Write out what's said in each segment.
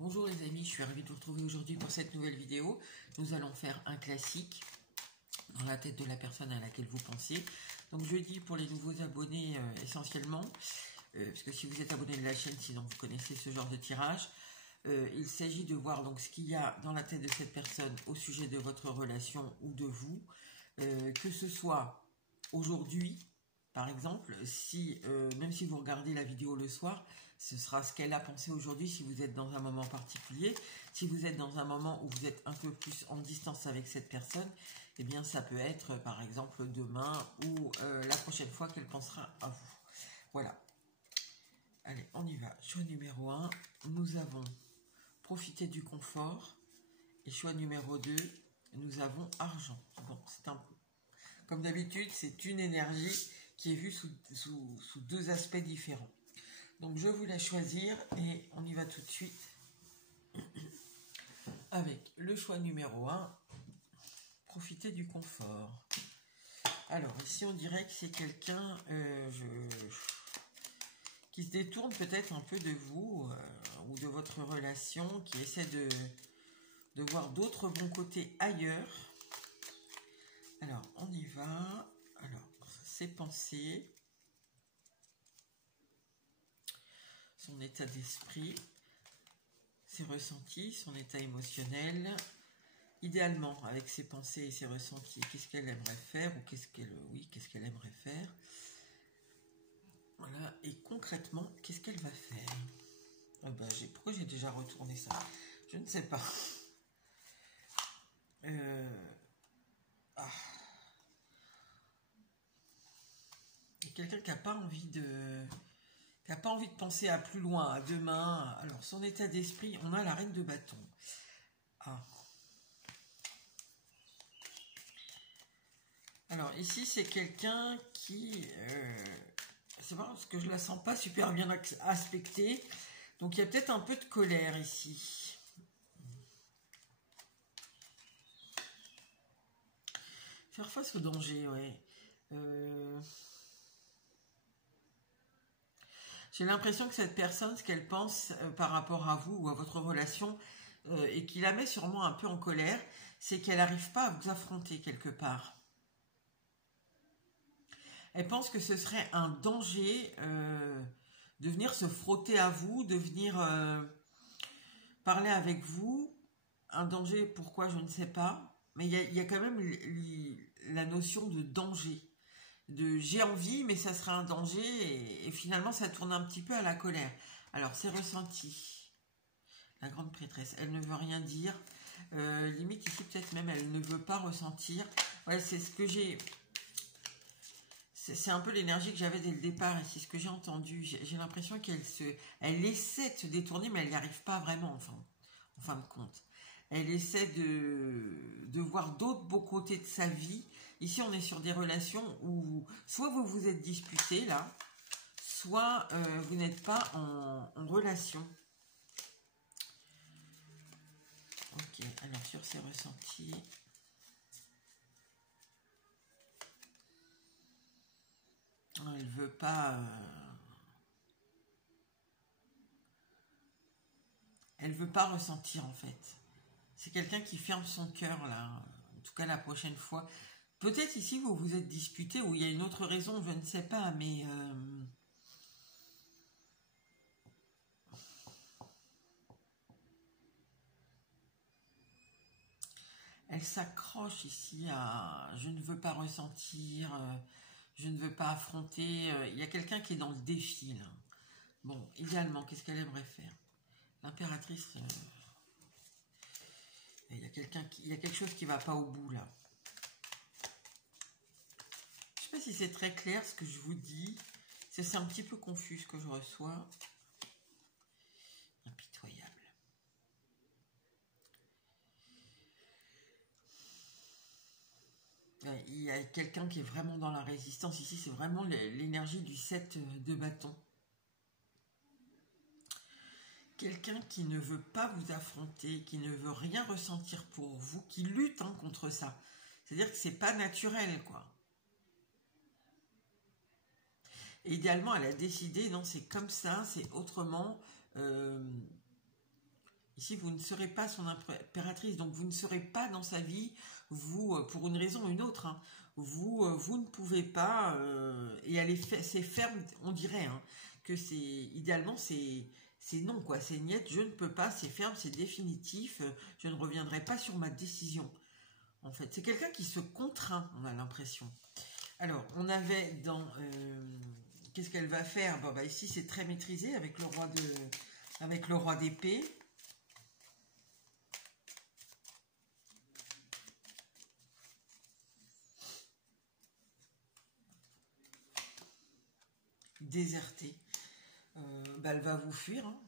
Bonjour les amis, je suis ravie de vous retrouver aujourd'hui pour cette nouvelle vidéo. Nous allons faire un classique dans la tête de la personne à laquelle vous pensez. Donc je dis pour les nouveaux abonnés essentiellement, parce que si vous êtes abonné de la chaîne, sinon vous connaissez ce genre de tirage. Il s'agit de voir donc ce qu'il y a dans la tête de cette personne au sujet de votre relation ou de vous, que ce soit aujourd'hui. Par exemple, si même si vous regardez la vidéo le soir, ce sera ce qu'elle a pensé aujourd'hui si vous êtes dans un moment particulier. Si vous êtes dans un moment où vous êtes un peu plus en distance avec cette personne, eh bien ça peut être par exemple demain ou la prochaine fois qu'elle pensera à vous. Voilà. Allez, on y va. Choix numéro 1, nous avons profité du confort. Et choix numéro 2, nous avons argent. Bon, c'est un peu... Comme d'habitude, c'est une énergie qui est vue sous deux aspects différents. Donc je vous laisse choisir et on y va tout de suite avec le choix numéro 1, profiter du confort. Alors ici on dirait que c'est quelqu'un qui se détourne peut-être un peu de vous ou de votre relation, qui essaie de voir d'autres bons côtés ailleurs. Alors on y va. Alors ses pensées, son état d'esprit, ses ressentis, son état émotionnel. Idéalement, avec ses pensées et ses ressentis, qu'est-ce qu'elle aimerait faire ou qu'est-ce qu'elle aimerait faire. Voilà, et concrètement, qu'est-ce qu'elle va faire? Pourquoi j'ai déjà retourné ça? Je ne sais pas. Il y a quelqu'un qui n'a pas envie de... qui n'a pas envie de penser à plus loin, à demain. Alors, son état d'esprit, on a la reine de bâton. Alors, ici, c'est quelqu'un qui... c'est marrant parce que je la sens pas super bien aspectée. Donc, il y a peut-être un peu de colère ici. Faire face au danger, ouais. J'ai l'impression que cette personne, ce qu'elle pense par rapport à vous ou à votre relation, et qui la met sûrement un peu en colère, c'est qu'elle n'arrive pas à vous affronter quelque part. Elle pense que ce serait un danger de venir se frotter à vous, de venir parler avec vous. Un danger, pourquoi, je ne sais pas. Mais il y a quand même la notion de danger. De j'ai envie, mais ça sera un danger. Et finalement, ça tourne un petit peu à la colère. Alors, c'est ressenti. La grande prêtresse, elle ne veut rien dire. Limite, ici, peut-être même, elle ne veut pas ressentir. Ouais, c'est ce que j'ai... C'est un peu l'énergie que j'avais dès le départ et c'est ce que j'ai entendu. J'ai l'impression elle essaie de se détourner, mais elle n'y arrive pas vraiment, en fin de compte. Elle essaie de voir d'autres beaux côtés de sa vie. Ici, on est sur des relations où soit vous vous êtes disputé, là, soit vous n'êtes pas en relation. Ok, alors sur ses ressentis... Elle veut pas... Elle veut pas ressentir, en fait. C'est quelqu'un qui ferme son cœur, là. En tout cas, la prochaine fois. Peut-être ici, vous vous êtes disputé, ou il y a une autre raison, je ne sais pas, mais... Elle s'accroche ici à... Je ne veux pas ressentir, je ne veux pas affronter. Il y a quelqu'un qui est dans le défi, là. Bon, idéalement, qu'est-ce qu'elle aimerait faire? L'impératrice... il y a quelque chose qui ne va pas au bout, là. Je ne sais pas si c'est très clair ce que je vous dis. C'est un petit peu confus ce que je reçois. Impitoyable. Il y a quelqu'un qui est vraiment dans la résistance. Ici, c'est vraiment l'énergie du 7 de bâton. Quelqu'un qui ne veut pas vous affronter, qui ne veut rien ressentir pour vous, qui lutte contre ça. C'est-à-dire que c'est pas naturel, quoi. Et idéalement, elle a décidé, non, c'est comme ça, c'est autrement. Ici, vous ne serez pas son impératrice, donc vous ne serez pas dans sa vie, vous, pour une raison ou une autre, hein. Vous ne pouvez pas, et elle est c'est ferme, on dirait, hein, que c'est, idéalement, c'est non, quoi, c'est niet, je ne peux pas, c'est ferme, c'est définitif, je ne reviendrai pas sur ma décision. En fait, c'est quelqu'un qui se contraint, on a l'impression. Alors, on avait dans... qu'est-ce qu'elle va faire? Bon, bah, ici, c'est très maîtrisé avec le roi d'épée. Désertée. Bah, elle va vous fuir. Hein.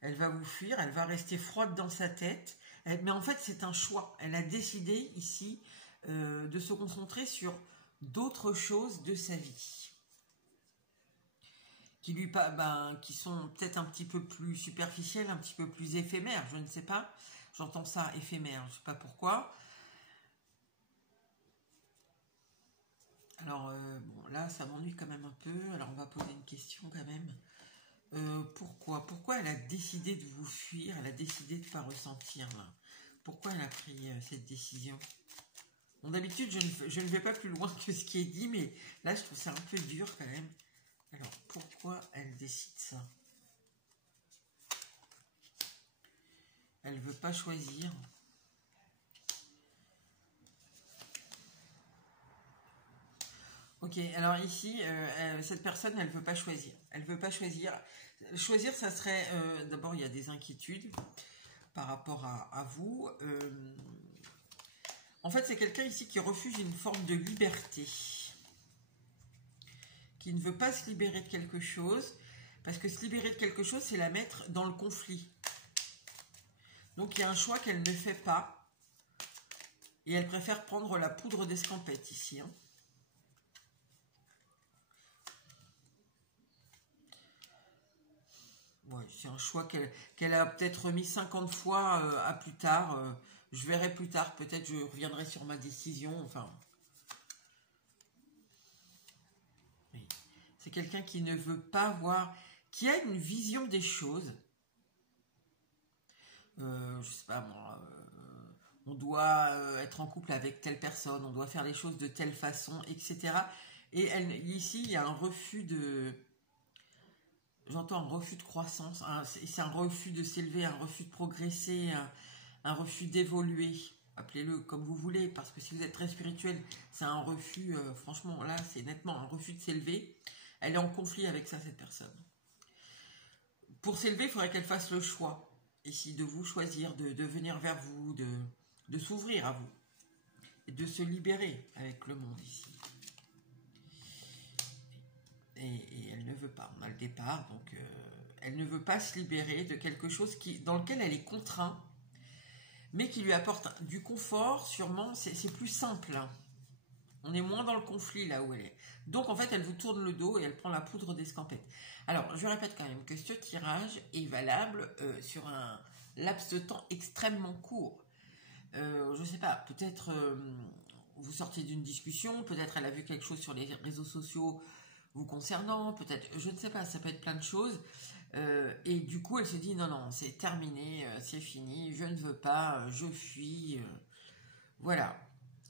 Elle va vous fuir, elle va rester froide dans sa tête. Mais en fait, c'est un choix. Elle a décidé ici de se concentrer sur d'autres choses de sa vie. Qui sont peut-être un petit peu plus superficielles, un petit peu plus éphémères, je ne sais pas. J'entends ça, éphémère, je ne sais pas pourquoi. Alors, bon, là, ça m'ennuie quand même un peu. Alors, on va poser une question quand même. Pourquoi elle a décidé de vous fuir? Elle a décidé de ne pas ressentir, là. Pourquoi elle a pris cette décision? Bon, d'habitude, je ne vais pas plus loin que ce qui est dit, mais là, je trouve ça un peu dur quand même. Alors, pourquoi elle décide ça? Elle ne veut pas choisir. Ok, alors ici, cette personne, elle ne veut pas choisir. Elle ne veut pas choisir. Choisir, ça serait... D'abord, il y a des inquiétudes par rapport à vous. En fait, c'est quelqu'un ici qui refuse une forme de liberté. Qui ne veut pas se libérer de quelque chose. Parce que se libérer de quelque chose, c'est la mettre dans le conflit. Donc, il y a un choix qu'elle ne fait pas. Et elle préfère prendre la poudre d'escampette ici. Hein. Ouais, c'est un choix qu'elle a peut-être remis 50 fois à plus tard. Je verrai plus tard. Peut-être je reviendrai sur ma décision. Enfin, oui. C'est quelqu'un qui ne veut pas voir, qui a une vision des choses. Je sais pas moi. On doit être en couple avec telle personne. On doit faire les choses de telle façon, etc. Et ici, il y a un refus de... J'entends un refus de croissance, c'est un refus de s'élever, un refus de progresser, un refus d'évoluer. Appelez-le comme vous voulez, parce que si vous êtes très spirituel, c'est un refus, franchement, là, c'est nettement un refus de s'élever. Elle est en conflit avec ça, cette personne. Pour s'élever, il faudrait qu'elle fasse le choix, ici, de vous choisir, de venir vers vous, de s'ouvrir à vous, et de se libérer avec le monde ici. Et elle ne veut pas. On a le départ, donc elle ne veut pas se libérer de quelque chose dans lequel elle est contrainte, mais qui lui apporte du confort, sûrement, c'est plus simple. Hein. On est moins dans le conflit là où elle est. Donc en fait, elle vous tourne le dos et elle prend la poudre d'escampette. Alors, je répète quand même que ce tirage est valable sur un laps de temps extrêmement court. Je ne sais pas, peut-être vous sortez d'une discussion, peut-être elle a vu quelque chose sur les réseaux sociaux vous concernant, peut-être, je ne sais pas, ça peut être plein de choses, et du coup elle se dit non, c'est terminé, c'est fini, je ne veux pas, je fuis, voilà.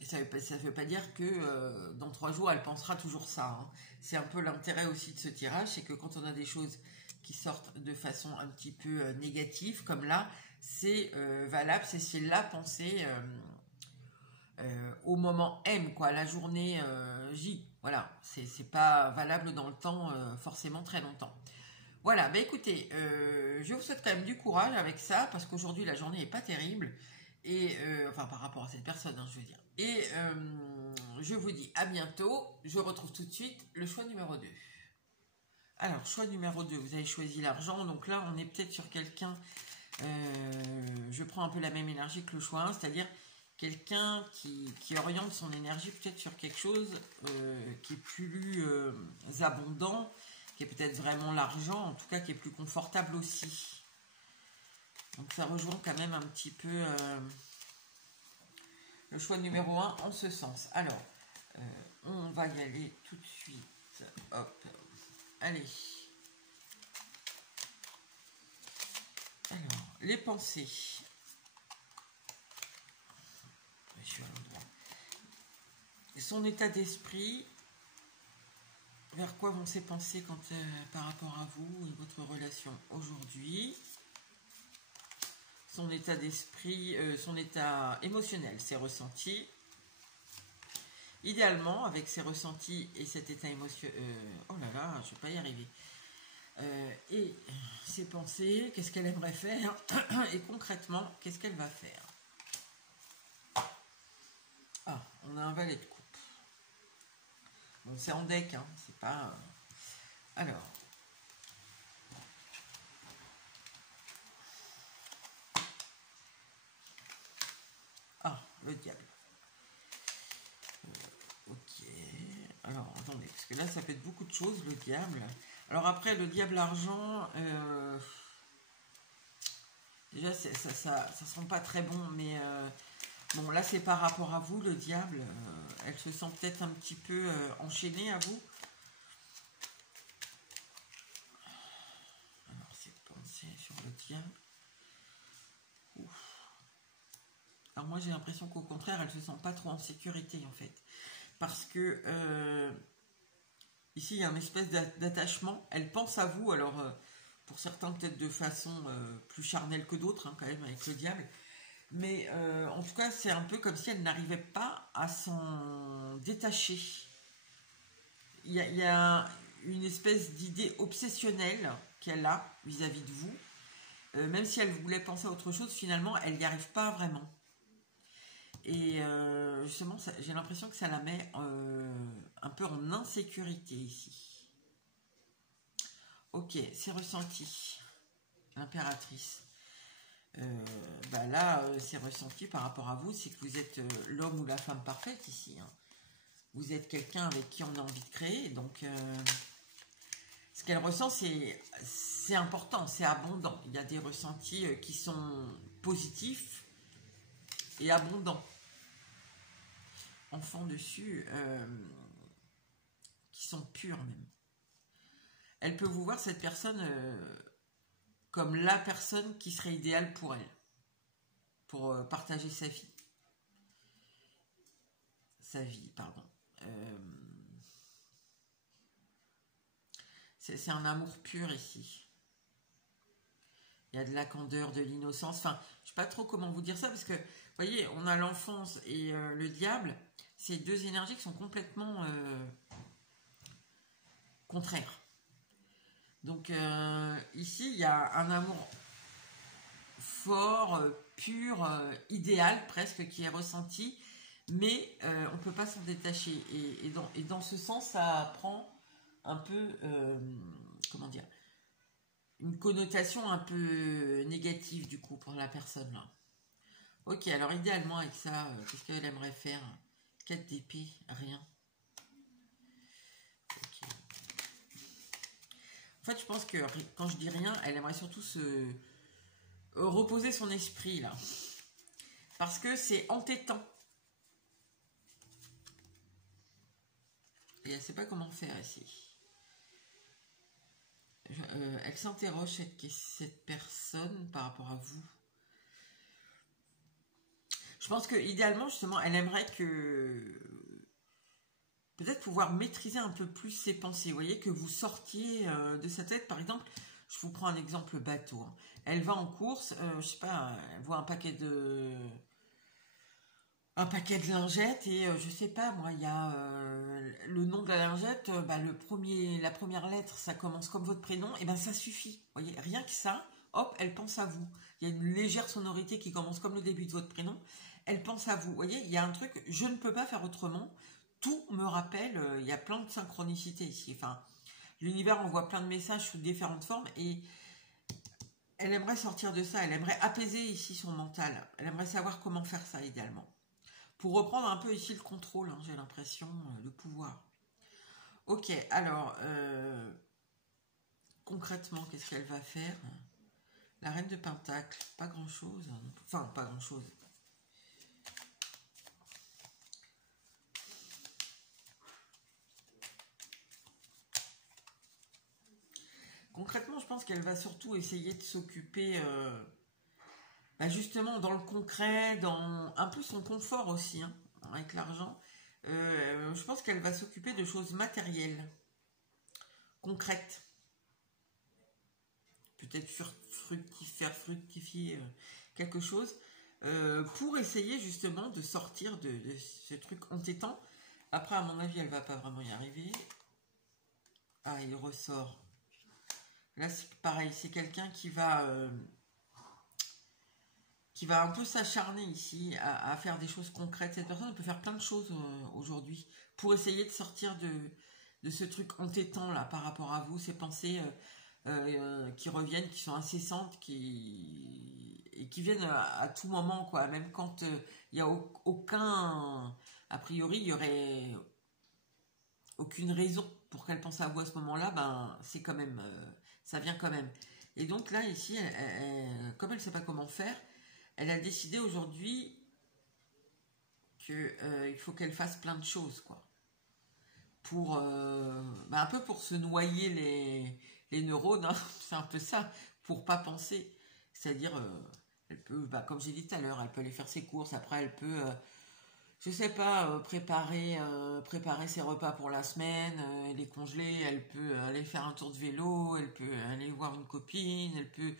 Et ça veut pas dire que dans 3 jours elle pensera toujours ça, hein. C'est un peu l'intérêt aussi de ce tirage, c'est que quand on a des choses qui sortent de façon un petit peu négative, comme là, c'est valable, c'est la pensée au moment M, quoi, la journée J. Voilà, c'est pas valable dans le temps forcément très longtemps. Voilà, bah écoutez, je vous souhaite quand même du courage avec ça, parce qu'aujourd'hui la journée n'est pas terrible, et enfin par rapport à cette personne, hein, je veux dire. Et je vous dis à bientôt, je retrouve tout de suite le choix numéro 2. Alors, choix numéro 2, vous avez choisi l'argent, donc là on est peut-être sur quelqu'un, je prends un peu la même énergie que le choix 1, c'est-à-dire quelqu'un qui oriente son énergie peut-être sur quelque chose qui est plus abondant, qui est peut-être vraiment l'argent, en tout cas qui est plus confortable aussi. Donc ça rejoint quand même un petit peu le choix numéro 1 en ce sens. Alors, on va y aller tout de suite. Hop, allez. Alors, les pensées. Je suis à l'endroit. Son état d'esprit, vers quoi vont ses pensées par rapport à vous et votre relation aujourd'hui. Son état d'esprit, son état émotionnel, ses ressentis. Idéalement, avec ses ressentis et cet état émotionnel... oh là là, je ne vais pas y arriver. Et ses pensées, qu'est-ce qu'elle aimerait faire et concrètement, qu'est-ce qu'elle va faire. Ah, on a un valet de coupe. Bon, c'est en deck, hein, c'est pas... Alors. Ah, le diable. Ok. Alors, attendez, parce que là, ça peut être beaucoup de choses, le diable. Alors après, le diable argent... déjà, ça sent pas très bon, mais... bon, là, c'est par rapport à vous, le diable. Elle se sent peut-être un petit peu enchaînée à vous. Alors, c'est pensée sur le diable. Ouf. Alors, moi, j'ai l'impression qu'au contraire, elle se sent pas trop en sécurité, en fait. Parce que, ici, il y a une espèce d'attachement. Elle pense à vous, alors, pour certains, peut-être de façon plus charnelle que d'autres, hein, quand même, avec le diable. Mais en tout cas, c'est un peu comme si elle n'arrivait pas à s'en détacher. Il y a une espèce d'idée obsessionnelle qu'elle a vis-à-vis de vous. Même si elle voulait penser à autre chose, finalement, elle n'y arrive pas vraiment. Et justement, j'ai l'impression que ça la met un peu en insécurité ici. Ok, c'est ressenti. L'impératrice. Là, c'est ressenti par rapport à vous, c'est que vous êtes l'homme ou la femme parfaite ici. Hein. Vous êtes quelqu'un avec qui on a envie de créer, donc ce qu'elle ressent, c'est important, c'est abondant. Il y a des ressentis qui sont positifs et abondants. Enfants dessus, qui sont purs même. Elle peut vous voir, cette personne... comme la personne qui serait idéale pour elle, pour partager sa vie. C'est un amour pur ici. Il y a de la candeur, de l'innocence. Enfin, je ne sais pas trop comment vous dire ça, parce que, vous voyez, on a l'enfance et le diable. C'est deux énergies qui sont complètement contraires. Donc ici, il y a un amour fort, pur, idéal presque, qui est ressenti, mais on ne peut pas s'en détacher. Et dans ce sens, ça prend un peu, comment dire, une connotation un peu négative du coup pour la personne là. Ok, alors idéalement avec ça, qu'est-ce qu'elle aimerait faire? 4 d'épée, rien. Okay. En fait, je pense que quand je dis rien, elle aimerait surtout se reposer son esprit là, parce que c'est entêtant et elle sait pas comment faire ici. Elle s'interroge, cette personne par rapport à vous. Je pense que idéalement justement elle aimerait que peut-être pouvoir maîtriser un peu plus ses pensées. Vous voyez, que vous sortiez de sa tête. Par exemple, je vous prends un exemple bateau. Hein. Elle va en course, je sais pas, elle voit un paquet de lingettes et je sais pas moi, il y a le nom de la lingette, la première lettre, ça commence comme votre prénom, et ben ça suffit. Vous voyez, rien que ça, hop, elle pense à vous. Il y a une légère sonorité qui commence comme le début de votre prénom. Elle pense à vous. Vous voyez, il y a un truc, je ne peux pas faire autrement. Tout me rappelle, il y a plein de synchronicité ici. Enfin, l'univers envoie plein de messages sous différentes formes et elle aimerait sortir de ça. Elle aimerait apaiser ici son mental. Elle aimerait savoir comment faire ça idéalement. Pour reprendre un peu ici le contrôle, hein, j'ai l'impression, le pouvoir. Ok, alors, concrètement, qu'est-ce qu'elle va faire? La reine de Pentacle, pas grand-chose. Enfin, pas grand-chose. Concrètement, je pense qu'elle va surtout essayer de s'occuper bah justement dans le concret, dans un peu son confort aussi, hein, avec l'argent. Je pense qu'elle va s'occuper de choses matérielles, concrètes. Peut-être faire fructifier quelque chose pour essayer justement de sortir de ce truc entêtant. Après, à mon avis, elle va pas vraiment y arriver. Ah, il ressort. Là, c'est pareil, c'est quelqu'un qui va un peu s'acharner ici à faire des choses concrètes. Cette personne peut faire plein de choses aujourd'hui pour essayer de sortir de ce truc entêtant là par rapport à vous, ces pensées qui reviennent, qui sont incessantes, et qui viennent à tout moment, quoi. Même quand il n'y a aucun, a priori, il y aurait aucune raison pour qu'elle pense à vous à ce moment-là, ben c'est quand même, ça vient quand même. Et donc là, ici, comme elle ne sait pas comment faire, elle a décidé aujourd'hui qu'il faut qu'elle fasse plein de choses, quoi. Pour, un peu pour se noyer les neurones, hein, c'est un peu ça, pour pas penser. C'est-à-dire, elle peut, comme j'ai dit tout à l'heure, elle peut aller faire ses courses, après elle peut, je sais pas, préparer ses repas pour la semaine, les congeler, elle peut aller faire un tour de vélo, elle peut aller voir une copine, elle peut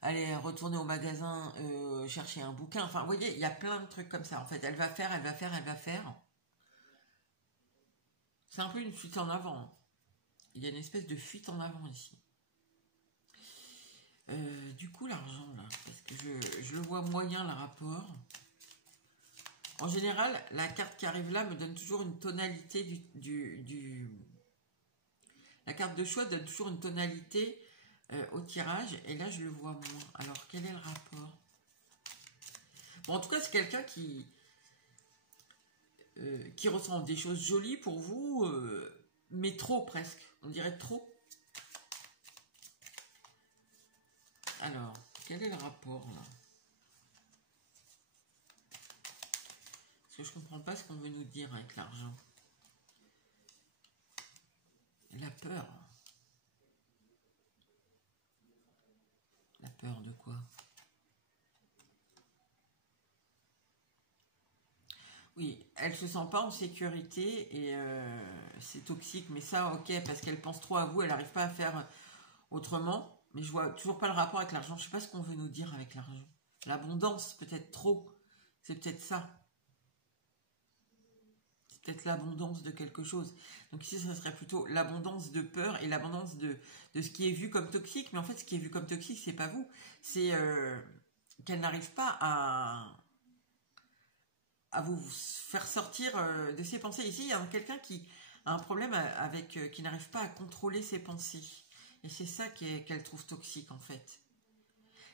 aller retourner au magasin, chercher un bouquin. Enfin, vous voyez, il y a plein de trucs comme ça. En fait, elle va faire. C'est un peu une fuite en avant. Il y a une espèce de fuite en avant ici. Du coup, l'argent, là, parce que je le vois moyen, le rapport. En général, la carte qui arrive là me donne toujours une tonalité La carte de choix donne toujours une tonalité au tirage, et là je le vois moins. Alors quel est le rapport? Bon, en tout cas, c'est quelqu'un qui ressent des choses jolies pour vous, mais trop presque, on dirait trop. Alors, quel est le rapport là? Parce que je comprends pas ce qu'on veut nous dire avec l'argent. La peur. La peur de quoi? Oui, elle se sent pas en sécurité et c'est toxique, mais ça, ok, parce qu'elle pense trop à vous, elle n'arrive pas à faire autrement. Mais je vois toujours pas le rapport avec l'argent. Je sais pas ce qu'on veut nous dire avec l'argent. L'abondance, peut-être trop. C'est peut-être ça. C'est peut-être l'abondance de quelque chose. Donc ici, ça serait plutôt l'abondance de peur et l'abondance de ce qui est vu comme toxique. Mais en fait, ce qui est vu comme toxique, c'est pas vous. C'est qu'elle n'arrive pas à vous faire sortir de ses pensées. Ici, il y a quelqu'un qui a un problème avec, qui n'arrive pas à contrôler ses pensées. Et c'est ça qu'elle trouve toxique, en fait.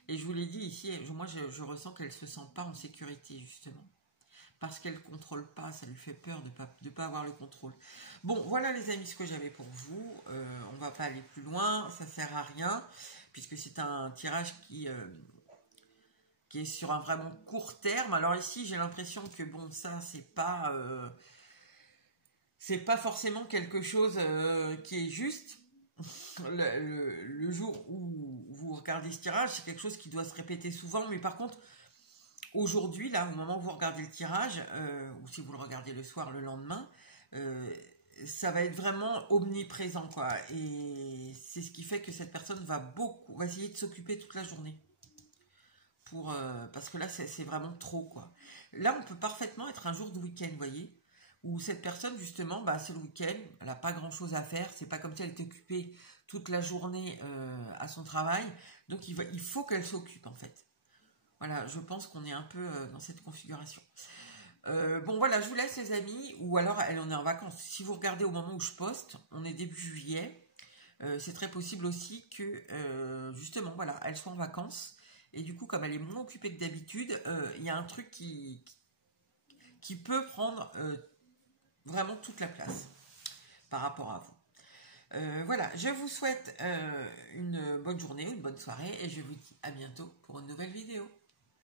Et je vous l'ai dit ici, moi, je ressens qu'elle ne se sent pas en sécurité, justement. Parce qu'elle ne contrôle pas, ça lui fait peur de pas avoir le contrôle. Bon, voilà les amis, ce que j'avais pour vous. On ne va pas aller plus loin, ça ne sert à rien, puisque c'est un tirage qui est sur un vraiment court terme. Alors ici, j'ai l'impression que bon, ça, c'est pas forcément quelque chose qui est juste. Le jour où vous regardez ce tirage, c'est quelque chose qui doit se répéter souvent, mais par contre, aujourd'hui, là, au moment où vous regardez le tirage, ou si vous le regardez le soir, le lendemain, ça va être vraiment omniprésent, quoi. Et c'est ce qui fait que cette personne va essayer de s'occuper toute la journée. Parce que là, c'est vraiment trop, quoi. Là, on peut parfaitement être un jour de week-end, vous voyez, où cette personne, justement, c'est le week-end, elle n'a pas grand-chose à faire, c'est pas comme si elle était occupée toute la journée à son travail, donc il faut qu'elle s'occupe, en fait. Voilà, je pense qu'on est un peu dans cette configuration. Bon, voilà, je vous laisse, les amis, ou alors elle en est en vacances. Si vous regardez au moment où je poste, on est début juillet, c'est très possible aussi que, justement, voilà, elle soit en vacances. Et du coup, comme elle est moins occupée que d'habitude, il y a un truc qui peut prendre vraiment toute la place par rapport à vous. Voilà, je vous souhaite une bonne journée, une bonne soirée et je vous dis à bientôt pour une nouvelle vidéo.